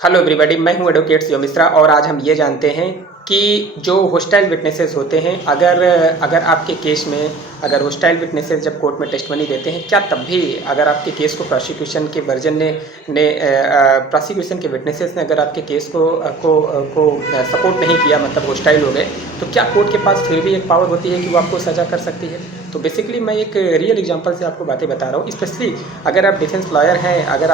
Hello everybody, मैं हूं advocate Shiv Mishra और आज हम ये जानते हैं कि जो होस्टाइल विटनेसेस होते हैं, अगर अगर आपके केस में अगर होस्टाइल विटनेसेस जब कोर्ट में टेस्टिमनी देते हैं, क्या तब भी अगर आपके केस को प्रोसिक्यूशन के वर्जन ने प्रोसिक्यूशन के विटनेसेस ने अगर आपके केस को सपोर्ट नहीं किया, मतलब होस्टाइल हो गए, तो क्या कोर्ट के पास फिर भी एक पावर होती है कि वो आपको सज़ा कर सकती है? तो बेसिकली मैं एक रियल एग्जांपल से आपको बातें बता रहा हूँ। स्पेशली अगर आप डिफेंस लॉयर हैं, अगर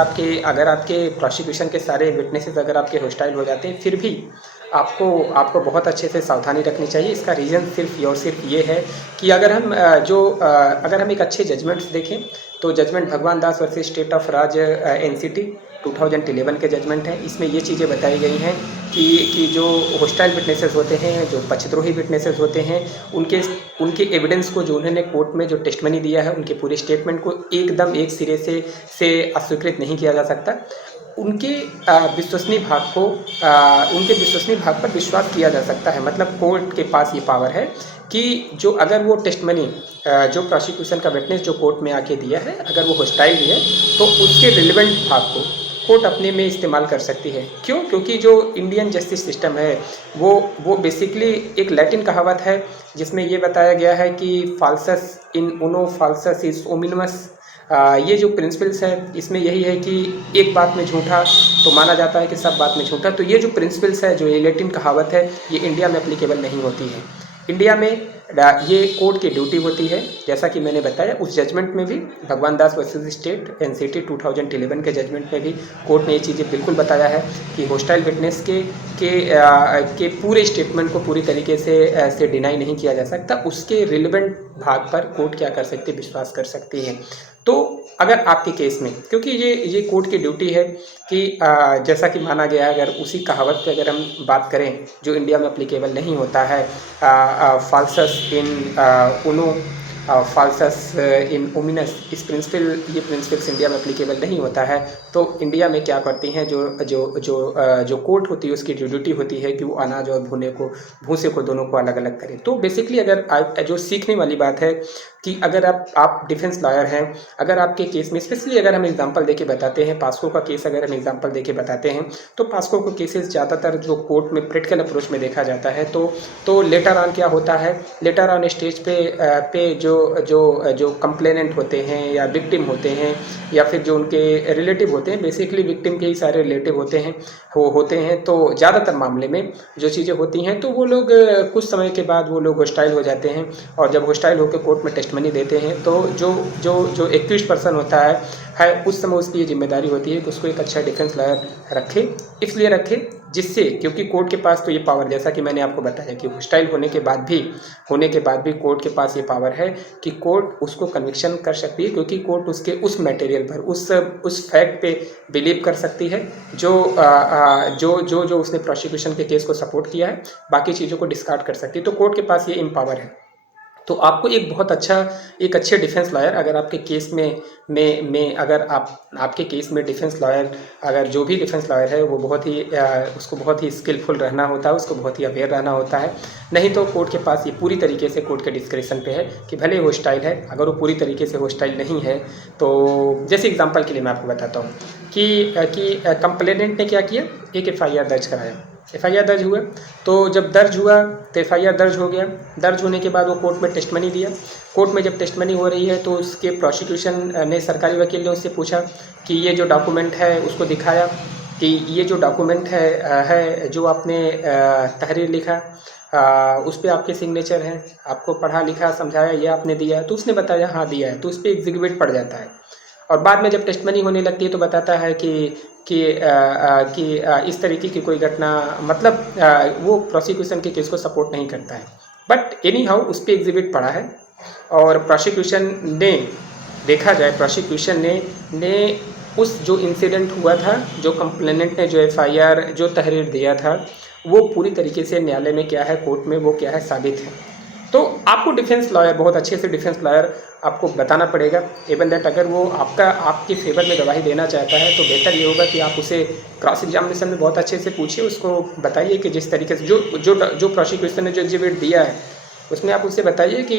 आपके प्रोसिक्यूशन के सारे विटनेसेस अगर आपके होस्टाइल हो जाते हैं, फिर भी आपको आपको बहुत अच्छे से सावधानी रखनी चाहिए। इसका रीज़न सिर्फ ये है कि अगर हम एक अच्छे जजमेंट्स देखें, तो judgement Bhagwan Das versus state of राज एनसीटी 2011 के जजमेंट हैं। इसमें ये चीज़ें बताई गई हैं कि जो होस्टाइल विटनेसेस होते हैं, जो पक्षद्रोही विटनेसेस होते हैं, उनके एविडेंस को, जो उन्होंने कोर्ट में जो टेस्टिमनी दिया है, उनके पूरे स्टेटमेंट को एकदम एक सिरे से अस्वीकृत नहीं किया जा सकता। उनके विश्वसनीय भाग पर विश्वास किया जा सकता है। मतलब कोर्ट के पास ये पावर है कि जो अगर वो टेस्टिमनी जो प्रोसिक्यूशन का विटनेस जो कोर्ट में आके दिया है, अगर वो होस्टाइल है, तो उसके रिलेवेंट भाग को कोर्ट अपने में इस्तेमाल कर सकती है। क्यों? क्योंकि जो इंडियन जस्टिस सिस्टम है वो बेसिकली एक लैटिन कहावत है जिसमें ये बताया गया है कि फाल्सस इन उनो फाल्सस इज ओमिनमस। ये जो प्रिंसिपल्स है, इसमें यही है कि एक बात में झूठा तो माना जाता है कि सब बात में झूठा। तो ये जो प्रिंसिपल्स है, जो ये लैटिन कहावत है, ये इंडिया में एप्लीकेबल नहीं होती है। इंडिया में ये कोर्ट की ड्यूटी होती है। जैसा कि मैंने बताया, उस जजमेंट में भी भगवान दास वर्सेस स्टेट एनसीटी 2011 के जजमेंट में भी कोर्ट ने ये चीज़ें बिल्कुल बताया है कि होस्टाइल विटनेस के पूरे स्टेटमेंट को पूरी तरीके से डिनाई नहीं किया जा सकता। उसके रिलेवेंट भाग पर कोर्ट क्या कर सकती है, विश्वास कर सकती है। तो अगर आपके केस में, क्योंकि ये कोर्ट की ड्यूटी है कि जैसा कि माना गया है, अगर उसी कहावत पे अगर हम बात करें जो इंडिया में एप्लीकेबल नहीं होता है, फाल्सस इन उनो फाल्सस इन ओमिनस, ये प्रिंसिपल्स इंडिया में एप्लीकेबल नहीं होता है। तो इंडिया में क्या करती हैं, जो कोर्ट होती है, उसकी ड्यूटी होती है कि वो अनाज और भूसे को दोनों को अलग अलग करें। तो बेसिकली अगर जो सीखने वाली बात है कि अगर आप डिफेंस लॉयर हैं, अगर आपके केस में, स्पेशली अगर हम एग्जांपल देके बताते हैं, पास्को का केस अगर हम एग्जांपल देके बताते हैं, तो पास्को का केसेस ज़्यादातर जो कोर्ट में प्रैक्टिकल अप्रोच में देखा जाता है, तो लेटर ऑन क्या होता है, लेटर ऑन स्टेज पे जो कंप्लेनेंट होते हैं या विक्टिम होते हैं या फिर जो उनके रिलेटिव होते हैं, बेसिकली विक्टिम के ही सारे रिलेटिव होते हैं, तो ज़्यादातर मामले में जो चीज़ें होती हैं, तो वो लोग कुछ समय के बाद वो लोग होस्टाइल हो जाते हैं। और जब होस्टाइल होकर कोर्ट में टेस्टिमनी देते हैं, तो जो एक्यूज्ड पर्सन होता है, उस समय उसकी ये जिम्मेदारी होती है कि उसको एक अच्छा डिफेंस लॉयर रखे। इसलिए रखे जिससे, क्योंकि कोर्ट के पास तो ये पावर, जैसा कि मैंने आपको बताया कि होस्टाइल होने के बाद भी कोर्ट के पास ये पावर है कि कोर्ट उसको कन्विक्शन कर सकती है, क्योंकि कोर्ट उसके उस मटेरियल पर, उस फैक्ट पे बिलीव कर सकती है जो उसने प्रोसिक्यूशन के केस को सपोर्ट किया है। बाकी चीज़ों को डिस्कार्ड कर सकती है। तो कोर्ट के पास ये एम्पावर है। तो आपको एक अच्छे डिफेंस लॉयर, अगर आपके केस में अगर आपके केस में डिफेंस लॉयर, अगर जो भी डिफेंस लॉयर है, वो उसको बहुत ही स्किलफुल रहना होता है, उसको बहुत ही अवेयर रहना होता है। नहीं तो कोर्ट के पास ये पूरी तरीके से कोर्ट के डिस्क्रिप्शन पे है कि भले होस्टाइल है, अगर वो पूरी तरीके से होस्टाइल नहीं है, तो जैसे एग्जाम्पल के लिए मैं आपको बताता हूँ कि कंप्लेनेंट ने क्या किया, एक FIR दर्ज कराया। FIR दर्ज हुआ, तो जब दर्ज हुआ तो FIR दर्ज हो गया। दर्ज होने के बाद वो कोर्ट में टेस्टिमनी दिया। कोर्ट में जब टेस्टिमनी हो रही है, तो उसके प्रोसिक्यूशन ने, सरकारी वकील ने उससे पूछा कि ये जो डॉक्यूमेंट है उसको दिखाया कि ये जो डॉक्यूमेंट है जो आपने तहरीर लिखा, उस पर आपके सिग्नेचर हैं, आपको पढ़ा लिखा समझाया, ये आपने दिया है। तो उसने बताया हाँ दिया है, तो उस पर एग्जीक्यूट पड़ जाता है। और बाद में जब टेस्टिमनी होने लगती है, तो बताता है कि इस तरीके की कोई घटना, मतलब वो प्रोसिक्यूशन के केस को सपोर्ट नहीं करता है। बट एनी हाउ उस पर एग्जिबिट पड़ा है। और प्रोसिक्यूशन ने, देखा जाए, प्रोसिक्यूशन ने उस जो इंसिडेंट हुआ था, जो कंप्लेनेंट ने जो FIR जो तहरीर दिया था, वो पूरी तरीके से न्यायालय में क्या है, कोर्ट में वो क्या है, साबित है। तो आपको डिफेंस लॉयर, बहुत अच्छे से डिफेंस लॉयर आपको बताना पड़ेगा। इवन दैट अगर वो आपके फेवर में गवाही देना चाहता है, तो बेहतर ये होगा कि आप उसे क्रॉस एग्जामिनेशन में बहुत अच्छे से पूछिए, उसको बताइए कि जिस तरीके से जो प्रोसिक्यूशन ने जो एग्जिबिट दिया है, उसमें आप उससे बताइए कि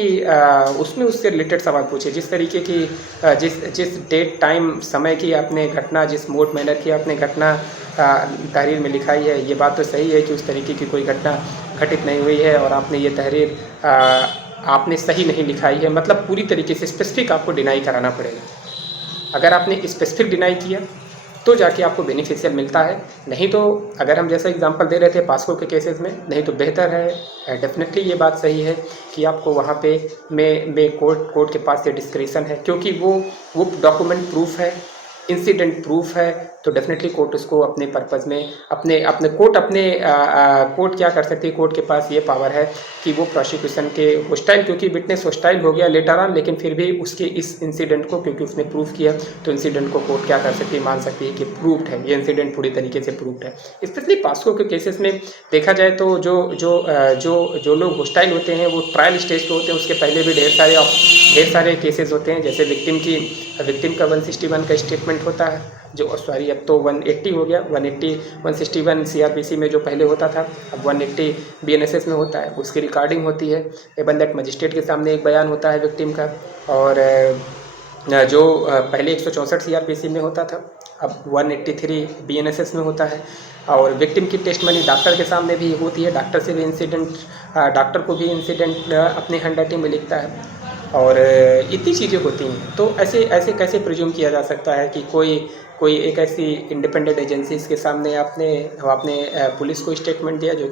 उसमें उससे रिलेटेड सवाल पूछिए, जिस तरीके की जिस डेट टाइम समय की आपने घटना, जिस मोड मैनर की आपने घटना तहरीर में लिखाई है, ये बात तो सही है कि उस तरीके की कोई घटना घटित नहीं हुई है और आपने ये तहरीर आपने सही नहीं लिखाई है, मतलब पूरी तरीके से स्पेसिफिक आपको डिनाई कराना पड़ेगा। अगर आपने स्पेसिफिक डिनाई किया तो जाके आपको बेनिफिशियल मिलता है, नहीं तो अगर हम जैसा एग्जांपल दे रहे थे पास्को के केसेस में, नहीं तो बेहतर है, डेफिनेटली ये बात सही है कि आपको वहाँ पे में कोर्ट के पास ये डिस्क्रिशन है, क्योंकि वो डॉक्यूमेंट प्रूफ है, इंसिडेंट प्रूफ है, तो डेफिनेटली कोर्ट उसको अपने पर्पज़ में अपने कोर्ट क्या कर सकती है, कोर्ट के पास ये पावर है कि वो प्रोसिक्यूशन के होस्टाइल, क्योंकि विटनेस होस्टाइल हो गया लेटर ऑन, लेकिन फिर भी उसके इस इंसिडेंट को क्योंकि उसने प्रूफ किया तो इंसिडेंट को कोर्ट क्या कर सकती है, मान सकती है कि प्रूव्ड है, ये इंसिडेंट पूरी तरीके से प्रूव्ड है। स्पेशली पास्को के केसेस में देखा जाए तो जो लोग होस्टाइल होते हैं वो ट्रायल स्टेज पे होते हैं, उसके पहले भी ढेर सारे केसेस होते हैं। जैसे विक्टिम का 161 का स्टेटमेंट होता है, जो सॉरी अब तो 180 हो गया, 161 सीआरपीसी में जो पहले होता था अब 180 बीएनएसएस में होता है, उसकी रिकॉर्डिंग होती है, एवन दैट मजिस्ट्रेट के सामने एक बयान होता है विक्टिम का, और जो पहले 164 सीआरपीसी में होता था अब 183 बीएनएसएस में होता है, और विक्टिम की टेस्टमनी डॉक्टर के सामने भी होती है, डॉक्टर को भी इंसिडेंट अपने हैंड राइटिंग में लिखता है, और इतनी चीज़ें होती हैं। तो ऐसे कैसे प्रिज्यूम किया जा सकता है कि कोई एक ऐसी इंडिपेंडेंट एजेंसीज के सामने आपने पुलिस को स्टेटमेंट दिया जो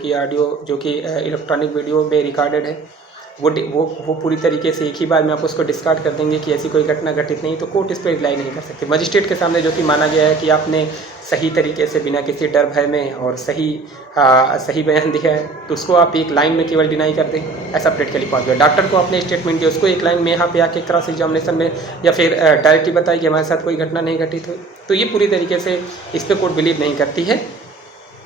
कि इलेक्ट्रॉनिक वीडियो में रिकॉर्डेड है, वो पूरी तरीके से एक ही बार में आप उसको डिस्कार्ड कर देंगे कि ऐसी कोई घटना घटित नहीं, तो कोर्ट इस पर रिलाई नहीं कर सकती। मजिस्ट्रेट के सामने जो कि माना गया है कि आपने सही तरीके से बिना किसी डर भय में और सही बयान दिया है, तो उसको आप एक लाइन में केवल डिनाई कर दें, ऐसा प्रैक्टिकली पॉसिबल। डॉक्टर को आपने स्टेटमेंट दिया, उसको एक लाइन में यहाँ पे आके क्रॉस एग्जामिनेशन में या फिर डायरेक्टली बताया कि हमारे साथ कोई घटना नहीं घटित हुई, तो ये पूरी तरीके से इस पर कोर्ट बिलीव नहीं करती है,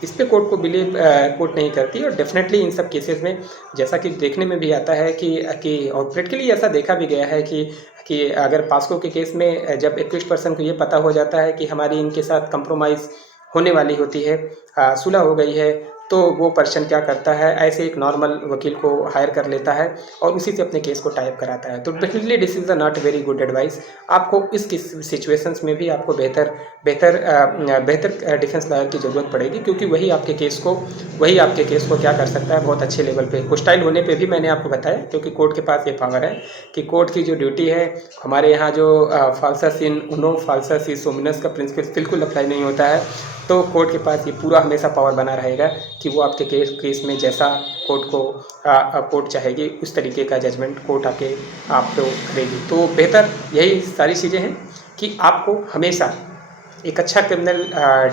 कोर्ट नहीं करती। और डेफिनेटली इन सब केसेस में जैसा कि देखने में भी आता है कि और प्रैक्टिकली ऐसा देखा भी गया है कि अगर पास्को के केस में जब एक्यूज्ड पर्सन को ये पता हो जाता है कि हमारी इनके साथ कंप्रोमाइज़ होने वाली होती है, सुलह हो गई है, तो वो पर्सन क्या करता है, ऐसे एक नॉर्मल वकील को हायर कर लेता है और उसी से अपने केस को टाइप कराता है। तो definitely this is not very good advice. आपको इस सिचुएशंस में भी आपको बेहतर डिफेंस लॉयर की ज़रूरत पड़ेगी, क्योंकि वही आपके केस को क्या कर सकता है बहुत अच्छे लेवल पे। होस्टाइल होने पे भी मैंने आपको बताया, क्योंकि कोर्ट के पास ये पावर है कि कोर्ट की जो ड्यूटी है, हमारे यहाँ जो फाल्सस इन उनो फाल्सस इन सोमिनस का प्रिंसिपल बिल्कुल अप्लाई नहीं होता है, तो कोर्ट के पास ये पूरा हमेशा पावर बना रहेगा कि वो आपके केस में जैसा कोर्ट चाहेगी उस तरीके का जजमेंट कोर्ट आके आपको करेगी। तो बेहतर यही सारी चीज़ें हैं कि आपको हमेशा एक अच्छा क्रिमिनल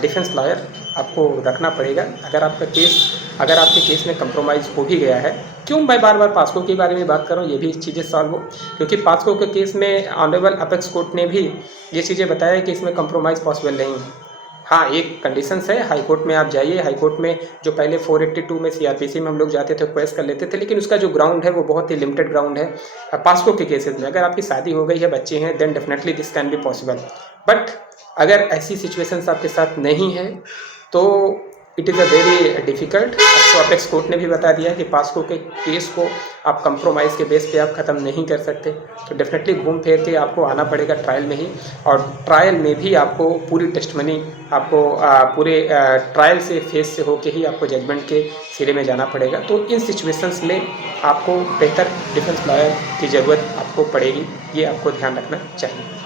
डिफेंस लॉयर आपको रखना पड़ेगा। अगर आपके केस में कंप्रोमाइज़ हो भी गया है, क्यों मैं बार बार पास्को के बारे में बात कर रहा हूँ, ये भी चीज़ें सॉल्व हो, क्योंकि पास्को के केस में ऑनरेबल अपेक्स कोर्ट ने भी ये चीज़ें बताया कि इसमें कंप्रोमाइज़ पॉसिबल नहीं है। हाँ, एक कंडीशंस है, हाई कोर्ट में आप जाइए, हाई कोर्ट में जो पहले 482 में सीआरपीसी में हम लोग जाते थे, क्वेश्चन कर लेते थे, लेकिन उसका जो ग्राउंड है वो बहुत ही लिमिटेड ग्राउंड है। पास्को के केसेस में अगर आपकी शादी हो गई है, बच्चे हैं, then definitely this can be possible. But अगर ऐसी सिचुएशंस आपके साथ नहीं है तो it is a very difficult. आपको अपेक्स कोर्ट ने भी बता दिया है कि पास्को के केस को आप कंप्रोमाइज़ के बेस पे आप ख़त्म नहीं कर सकते, तो डेफिनेटली घूम फिर के आपको आना पड़ेगा ट्रायल में ही, और ट्रायल में भी आपको पूरी टेस्टमनी आपको पूरे ट्रायल से फेस से होके ही आपको जजमेंट के सिरे में जाना पड़ेगा। तो इन सिचुएशंस में आपको बेहतर डिफेंस लॉयर की ज़रूरत आपको पड़ेगी, ये आपको ध्यान रखना चाहिए।